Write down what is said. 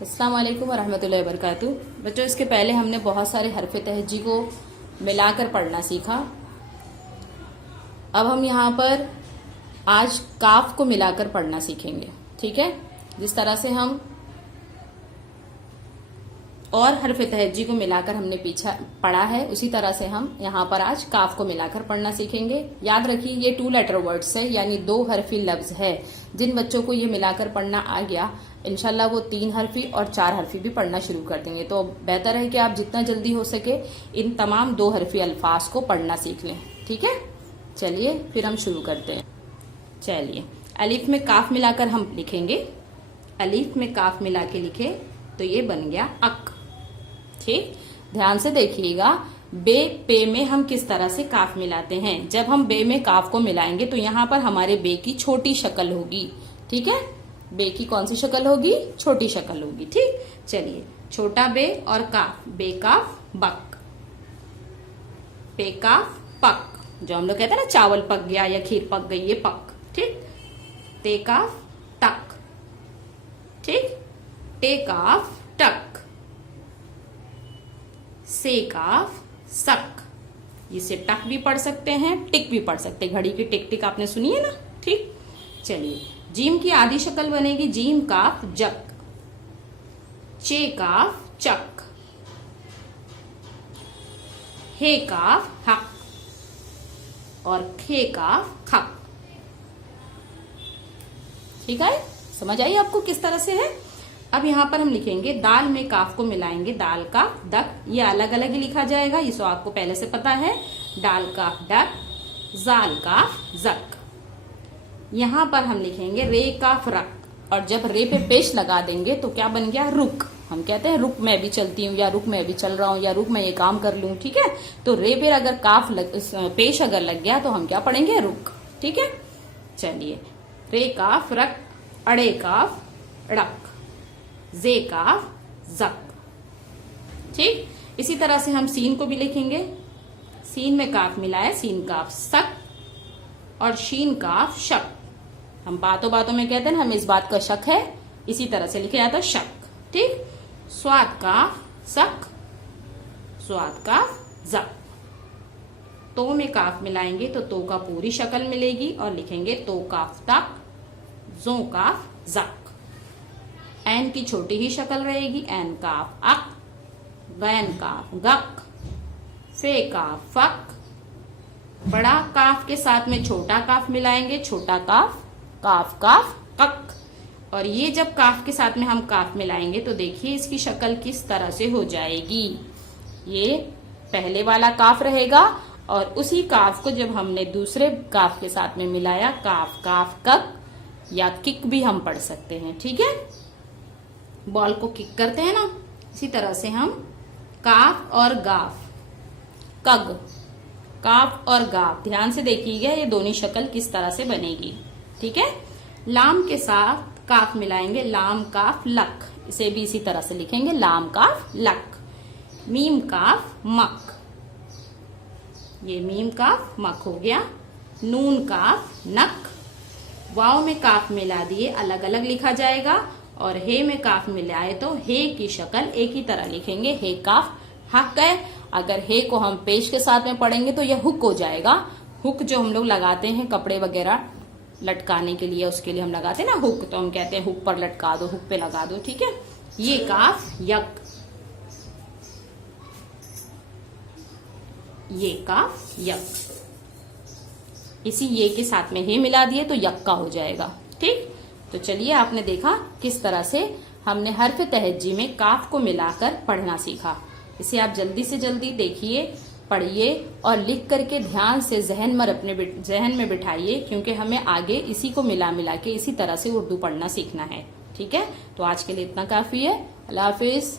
अस्सलाम वालेकुम वरहमतुल्लाहि वबरकातुहू। बच्चों, इसके पहले हमने बहुत सारे हरफ तहज्जी को मिलाकर पढ़ना सीखा। अब हम यहाँ पर आज काफ को मिलाकर पढ़ना सीखेंगे। ठीक है, जिस तरह से हम और हरफ तहज्जी को मिलाकर हमने पीछा पढ़ा है, उसी तरह से हम यहाँ पर आज काफ को मिलाकर पढ़ना सीखेंगे। याद रखिए, ये 2 लेटर वर्ड्स है, यानी 2 हरफी लफ्ज है। जिन बच्चों को ये मिलाकर पढ़ना आ गया, इंशाल्लाह वो 3 हरफी और 4 हरफी भी पढ़ना शुरू कर देंगे। तो बेहतर है कि आप जितना जल्दी हो सके इन तमाम 2 हरफी अल्फाज को पढ़ना सीख लें। ठीक है, चलिए फिर हम शुरू करते हैं। चलिए, अलिफ में काफ मिलाकर हम लिखेंगे। अलिफ में काफ मिला के लिखे तो ये बन गया अक। ठीक, ध्यान से देखिएगा, बे पे में हम किस तरह से काफ मिलाते हैं। जब हम बे में काफ को मिलाएंगे तो यहाँ पर हमारे बे की छोटी शक्ल होगी। ठीक है, बे की कौन सी शक्ल होगी? छोटी शक्ल होगी। ठीक, चलिए, छोटा बे और काफ, बे काफ बक, पे काफ पक, जो हम लोग कहते हैं ना चावल पक गया या खीर पक गई, ये पक। ठीक, ते काफ तक। ठीक, टे काफ टक, से काफ सक। इसे टक भी पढ़ सकते हैं, टिक भी पढ़ सकते हैं। घड़ी की टिक टिक आपने सुनी है ना। ठीक, चलिए, जीम की आधी शक्ल बनेगी जीम काफ जक, चे काफ चक, हे काफ हक और खे काफ खक। ठीक है, समझ आई आपको किस तरह से है? अब यहाँ पर हम लिखेंगे, दाल में काफ को मिलाएंगे, दाल काफ दक। ये अलग अलग ही लिखा जाएगा, ये तो आपको पहले से पता है। डाल काफ डक, जाल काफ जक। यहाँ पर हम लिखेंगे रे काफ रक, और जब रे पे पेश लगा देंगे तो क्या बन गया? रुक। हम कहते हैं रुक मैं भी चलती हूँ, या रुक मैं भी चल रहा हूँ, या रुक मैं ये काम कर लूँ। ठीक है, तो रे पे अगर काफ पेश अगर लग गया तो हम क्या पढ़ेंगे? रुक। ठीक है, चलिए, रे काफ रक, अड़े काफ अड़क, जे काफ जक। ठीक, इसी तरह से हम सीन को भी लिखेंगे। सीन में काफ मिलाए, सीन काफ सक और शीन काफ शक। हम बातों बातों में कहते हैं ना, हमें इस बात का शक है, इसी तरह से लिखा जाता है शक। ठीक, स्वाद काफ सक, स्वाद काफ जक। तो में काफ मिलाएंगे तो का पूरी शक्ल मिलेगी और लिखेंगे तो काफ तक, जो काफ जक। एन की छोटी ही शक्ल रहेगी, एन काफ अक, गैन काफ गक, फे काफ फक। बड़ा काफ के साथ में छोटा काफ मिलाएंगे, छोटा काफ काफ काफ कक। और ये जब काफ के साथ में हम काफ मिलाएंगे तो देखिए इसकी शक्ल किस तरह से हो जाएगी। ये पहले वाला काफ रहेगा और उसी काफ को जब हमने दूसरे काफ के साथ में मिलाया, काफ काफ कक, या किक भी हम पढ़ सकते हैं। ठीक है, बॉल को किक करते हैं ना, इसी तरह से हम काफ और गाफ, कग, काफ और गाफ। ध्यान से देखिएगा ये दोनों शक्ल किस तरह से बनेगी। ठीक है, लाम के साथ काफ मिलाएंगे, लाम काफ लक। इसे भी इसी तरह से लिखेंगे, लाम काफ लक। मीम काफ मक, ये मीम काफ मक हो गया। नून काफ नक। वाव में काफ मिला दिए, अलग अलग लिखा जाएगा। और हे में काफ मिलाए तो हे की शक्ल एक ही तरह लिखेंगे, हे काफ हक है। अगर हे को हम पेश के साथ में पढ़ेंगे तो यह हुक हो जाएगा। हुक जो हम लोग लगाते हैं कपड़े वगैरह लटकाने के लिए, उसके लिए हम लगाते हैं ना हुक, तो हम कहते हैं हुक पर लटका दो, हुक पे लगा दो। ठीक है, ये काफ यक, ये काफ यक। इसी ये के साथ में हे मिला दिए तो यक्का हो जाएगा। ठीक, तो चलिए, आपने देखा किस तरह से हमने हरफ तहज्जी में काफ को मिलाकर पढ़ना सीखा। इसे आप जल्दी से जल्दी देखिए, पढ़िए और लिख करके ध्यान से जहन में बिठाइए, क्योंकि हमें आगे इसी को मिला मिला के इसी तरह से उर्दू पढ़ना सीखना है। ठीक है, तो आज के लिए इतना काफी है। अल्लाह हाफिज।